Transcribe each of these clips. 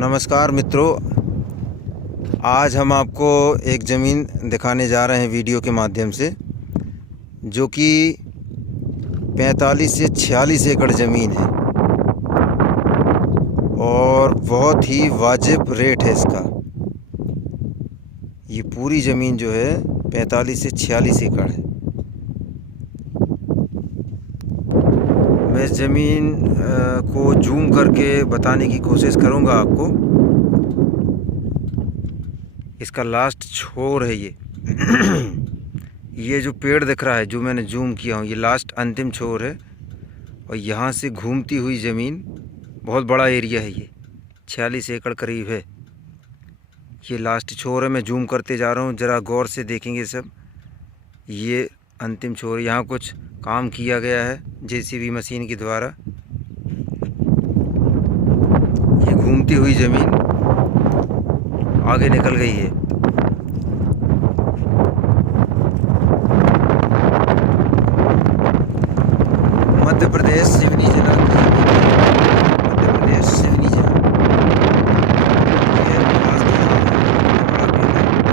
नमस्कार मित्रों, आज हम आपको एक ज़मीन दिखाने जा रहे हैं वीडियो के माध्यम से, जो कि 45 से 46 एकड़ ज़मीन है और बहुत ही वाजिब रेट है इसका। ये पूरी ज़मीन जो है 45 से 46 एकड़ है। मैं इस ज़मीन को जूम करके बताने की कोशिश करूँगा आपको। इसका लास्ट छोर है ये ये जो पेड़ दिख रहा है, जो मैंने जूम किया हूँ, ये लास्ट अंतिम छोर है। और यहाँ से घूमती हुई ज़मीन, बहुत बड़ा एरिया है ये, 46 एकड़ करीब है। ये लास्ट छोर है, मैं जूम करते जा रहा हूँ, ज़रा गौर से देखेंगे सब। ये अंतिम छोर, यहाँ कुछ काम किया गया है जेसीबी मशीन के द्वारा। ये घूमती हुई ज़मीन आगे निकल गई है। मध्य प्रदेश सिवनी जिला की मध्य प्रदेश सिवनी जिला।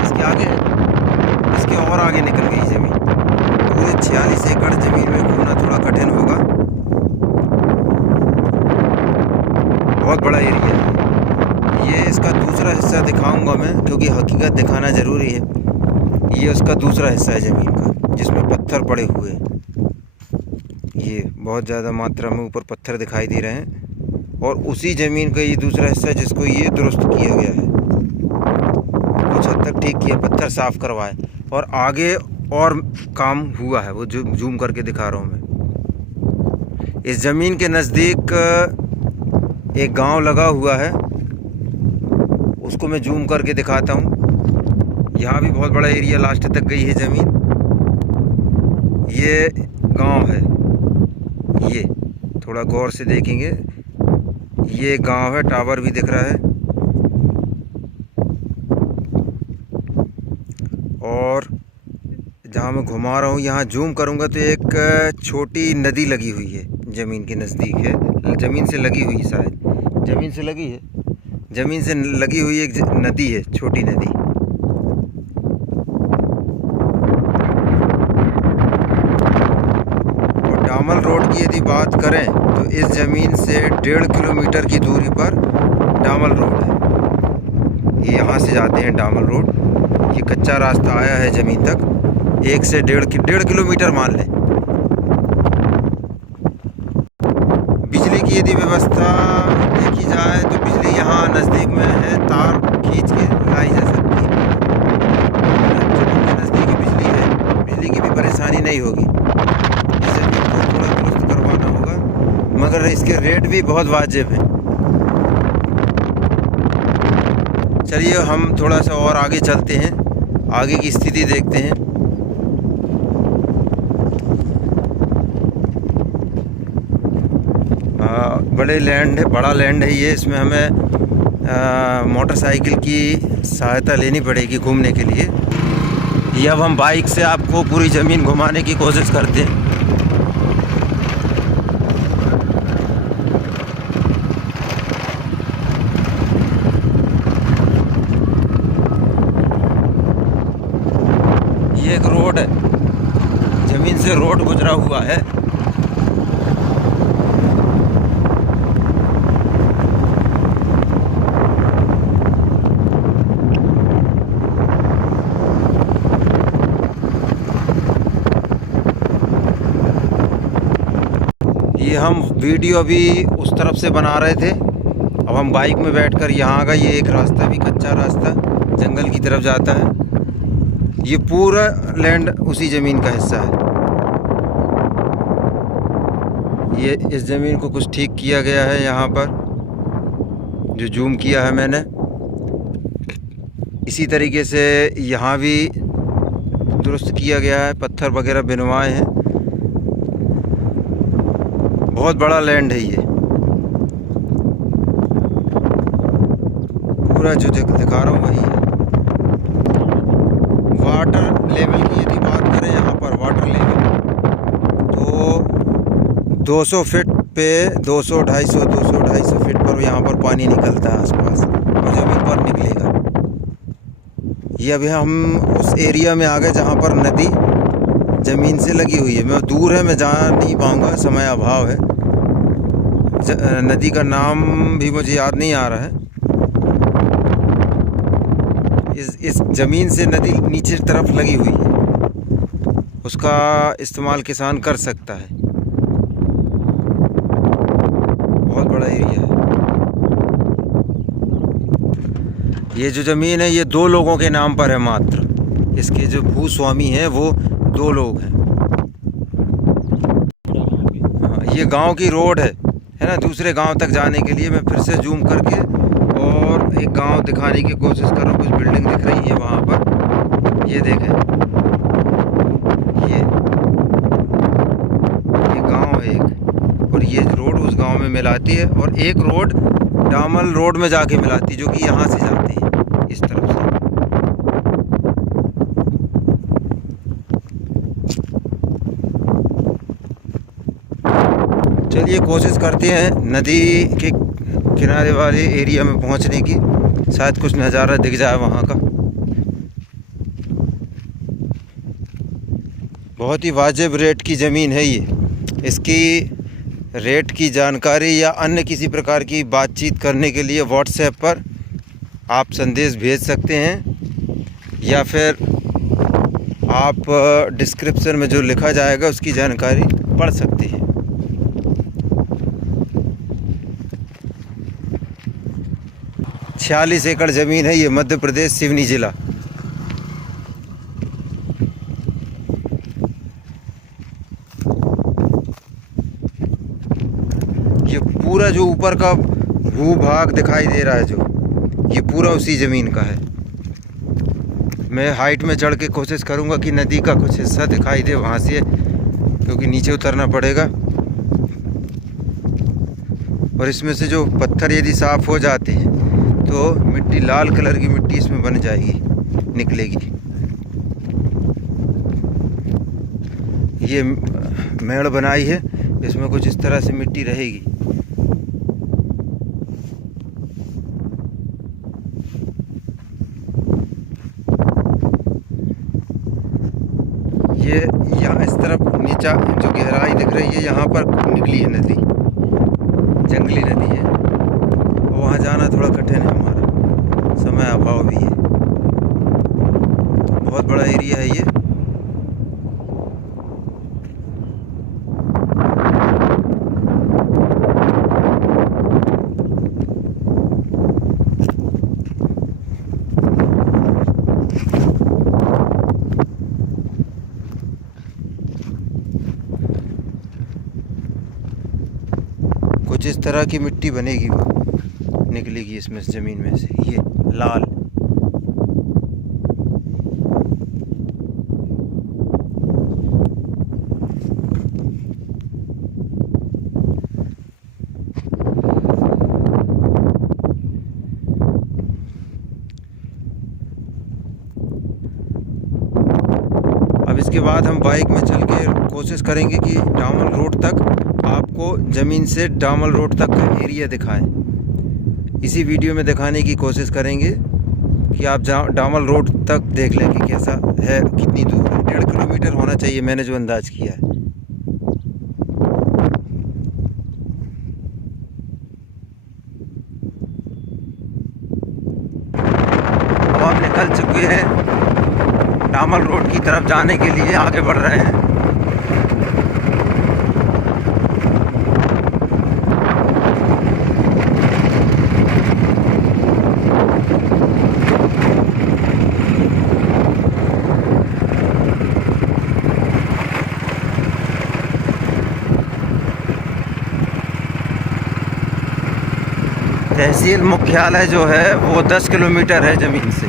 इसके आगे, इसके और आगे निकल गई ज़मीन। पूरे 46 एकड़ ज़मीन में घूमना थोड़ा कठिन होगा। बहुत बड़ा एरिया है ये। इसका दूसरा हिस्सा दिखाऊंगा मैं, क्योंकि हकीकत दिखाना ज़रूरी है। ये उसका दूसरा हिस्सा है ज़मीन का, जिसमें पत्थर पड़े हुए हैं। ये बहुत ज़्यादा मात्रा में ऊपर पत्थर दिखाई दे रहे हैं। और उसी ज़मीन का ये दूसरा हिस्सा, जिसको ये दुरुस्त किया गया है, कुछ हद तक ठीक किया, पत्थर साफ़ करवाए। और आगे और काम हुआ है, वो जो जूम करके दिखा रहा हूँ मैं। इस ज़मीन के नज़दीक एक गांव लगा हुआ है, उसको मैं जूम करके दिखाता हूँ। यहाँ भी बहुत बड़ा एरिया, लास्ट तक गई है ज़मीन। ये गांव है, ये थोड़ा गौर से देखेंगे, ये गांव है। टावर भी दिख रहा है। और जहाँ मैं घुमा रहा हूँ, यहाँ जूम करूँगा तो एक छोटी नदी लगी हुई है, ज़मीन के नज़दीक है। ज़मीन से लगी हुई, शायद ज़मीन से लगी है, ज़मीन से लगी हुई एक नदी है, छोटी नदी। और डामल रोड की यदि बात करें तो इस ज़मीन से 1.5 किलोमीटर की दूरी पर डामल रोड है। ये यहाँ से जाते हैं डामल रोड। ये कच्चा रास्ता आया है ज़मीन तक, 1 से 1.5 किलोमीटर मान लें। बिजली की यदि व्यवस्था देखी जाए तो बिजली यहाँ नज़दीक में है, तार खींच के लाई जा सकती है। ज़मीन के नज़दीक ही बिजली है, बिजली की भी परेशानी नहीं होगी। इसे थोड़ा दुरुस्त करवाना होगा, मगर इसके रेट भी बहुत वाजिब हैं। चलिए हम थोड़ा सा और आगे चलते हैं, आगे की स्थिति देखते हैं। बड़ा लैंड है ये। इसमें हमें मोटरसाइकिल की सहायता लेनी पड़ेगी घूमने के लिए। ये अब हम बाइक से आपको पूरी ज़मीन घुमाने की कोशिश करते हैं। ये एक रोड है, ज़मीन से रोड गुजरा हुआ है। ये हम वीडियो अभी उस तरफ से बना रहे थे, अब हम बाइक में बैठकर यहाँ का, ये एक रास्ता भी कच्चा रास्ता जंगल की तरफ जाता है। ये पूरा लैंड उसी ज़मीन का हिस्सा है। ये इस ज़मीन को कुछ ठीक किया गया है यहाँ पर, जो जूम किया है मैंने। इसी तरीके से यहाँ भी दुरुस्त किया गया है, पत्थर वगैरह बिनवाए हैं। बहुत बड़ा लैंड है ये। पूरा जो दिखा रहा हूँ वही है। वाटर लेवल की यदि बात करें, यहाँ पर वाटर लेवल तो 200 फीट पे 200, 250, 200, 250 फीट पर यहाँ पर पानी निकलता है आसपास और ज़मीन पर निकलेगा। ये अभी हम उस एरिया में आ गए जहाँ पर नदी ज़मीन से लगी हुई है। मैं दूर है, मैं जा नहीं पाऊँगा, समय अभाव है। नदी का नाम भी मुझे याद नहीं आ रहा है। इस ज़मीन से नदी नीचे तरफ लगी हुई है, उसका इस्तेमाल किसान कर सकता है। बहुत बड़ा एरिया है। ये जो ज़मीन है ये 2 लोगों के नाम पर है मात्र। इसके जो भूस्वामी हैं वो 2 लोग हैं। हाँ, ये गांव की रोड है ना, दूसरे गांव तक जाने के लिए। मैं फिर से जूम करके और एक गांव दिखाने की कोशिश कर रहा हूँ। कुछ बिल्डिंग दिख रही है वहाँ पर, ये देखें, ये गांव है एक, और ये रोड उस गांव में मिलाती है, और एक रोड डामल रोड में जाके मिलाती है, जो कि यहाँ से जाती है इस तरफ से। चलिए कोशिश करते हैं नदी के किनारे वाले एरिया में पहुंचने की, शायद कुछ नज़ारा दिख जाए वहाँ का। बहुत ही वाजिब रेट की ज़मीन है ये। इसकी रेट की जानकारी या अन्य किसी प्रकार की बातचीत करने के लिए व्हाट्सएप पर आप संदेश भेज सकते हैं, या फिर आप डिस्क्रिप्शन में जो लिखा जाएगा उसकी जानकारी पढ़ सकते हैं। है 46 एकड़ ज़मीन है ये, मध्य प्रदेश, सिवनी ज़िला। ये पूरा जो ऊपर का भूभाग दिखाई दे रहा है जो, ये पूरा उसी ज़मीन का है। मैं हाइट में चढ़ के कोशिश करूँगा कि नदी का कुछ हिस्सा दिखाई दे वहाँ से, क्योंकि नीचे उतरना पड़ेगा। और इसमें से जो पत्थर यदि साफ़ हो जाते हैं तो मिट्टी, लाल कलर की मिट्टी इसमें बन जाएगी, निकलेगी। ये मेड़ बनाई है, इसमें कुछ इस तरह से मिट्टी रहेगी। ये यहाँ इस तरफ नीचा जो गहराई दिख रही है, यहाँ पर निकली है नदी, जंगली नदी है। वहाँ जाना थोड़ा कठिन है, हमारा समय अभाव भी है। बहुत बड़ा एरिया है ये। कुछ इस तरह की मिट्टी बनेगी, वो निकलेगी इसमें से, ज़मीन में से, ये लाल। अब इसके बाद हम बाइक में चल के कोशिश करेंगे कि डामल रोड तक, आपको ज़मीन से डामल रोड तक का एरिया दिखाएं। इसी वीडियो में दिखाने की कोशिश करेंगे कि आप डामल रोड तक देख लें कि कैसा है, कितनी दूर है। 1.5 किलोमीटर होना चाहिए, मैंने जो अंदाज़ किया है। अब हम निकल चुके हैं डामल रोड की तरफ जाने के लिए, आगे बढ़ रहे हैं। तहसील मुख्यालय जो है वो 10 किलोमीटर है ज़मीन से।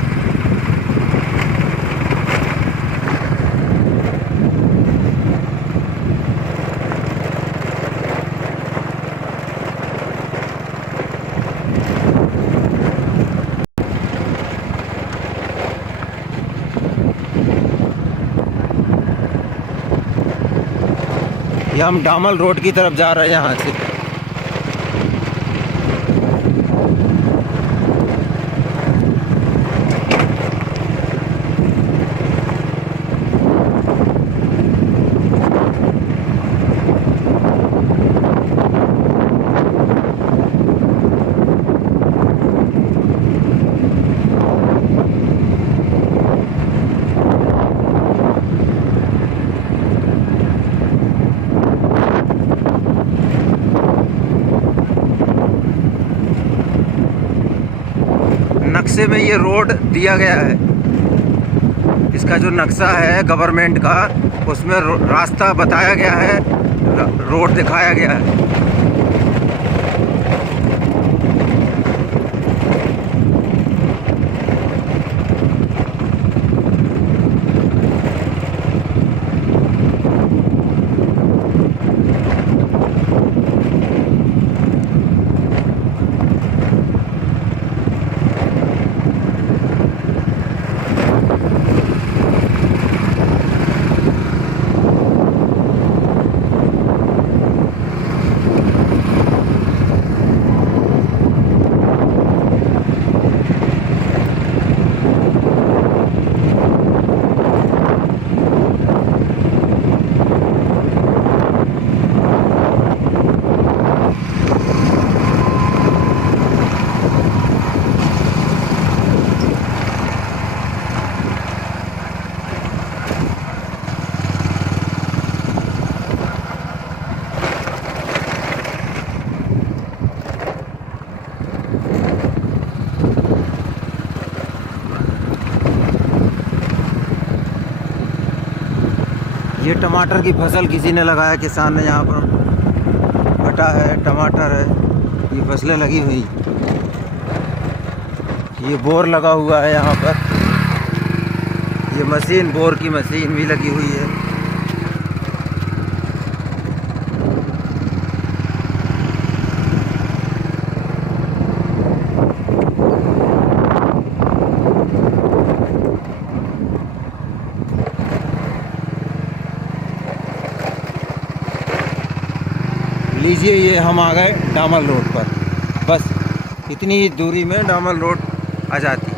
ये हम डामल रोड की तरफ जा रहे हैं यहाँ से। नक्शे में ये रोड दिया गया है, इसका जो नक्शा है गवर्नमेंट का, उसमें रास्ता बताया गया है, रोड दिखाया गया है। ये टमाटर की फसल किसी ने लगाया, किसान ने यहाँ पर भटा है, टमाटर है, ये फसलें लगी हुई। ये बोर लगा हुआ है यहाँ पर, ये मशीन, बोर की मशीन भी लगी हुई है। लीजिए, ये हम आ गए डामर रोड पर। बस इतनी ही दूरी में डामर रोड आ जाती।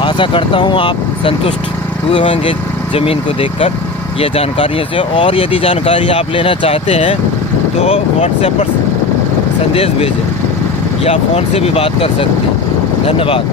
आशा करता हूँ आप संतुष्ट हुए होंगे ज़मीन को देखकर, ये जानकारियों से। और यदि जानकारी आप लेना चाहते हैं तो व्हाट्सएप पर संदेश भेजें या फ़ोन से भी बात कर सकते हैं। धन्यवाद।